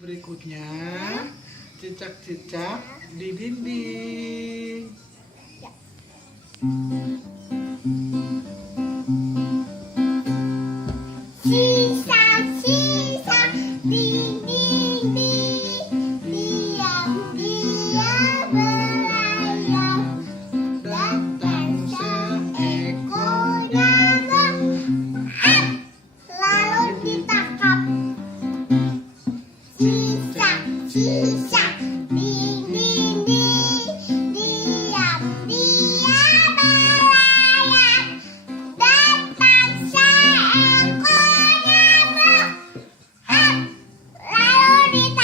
Berikutnya cicak-cicak di dinding. Cicak-cicak di dinding, diam-diam berayap, datang seekor nyamuk, lalu ditangkap. Cicak-cicak di dinding, diam-diam berlayar, datang seekor nyamuk, lalu ditangkap.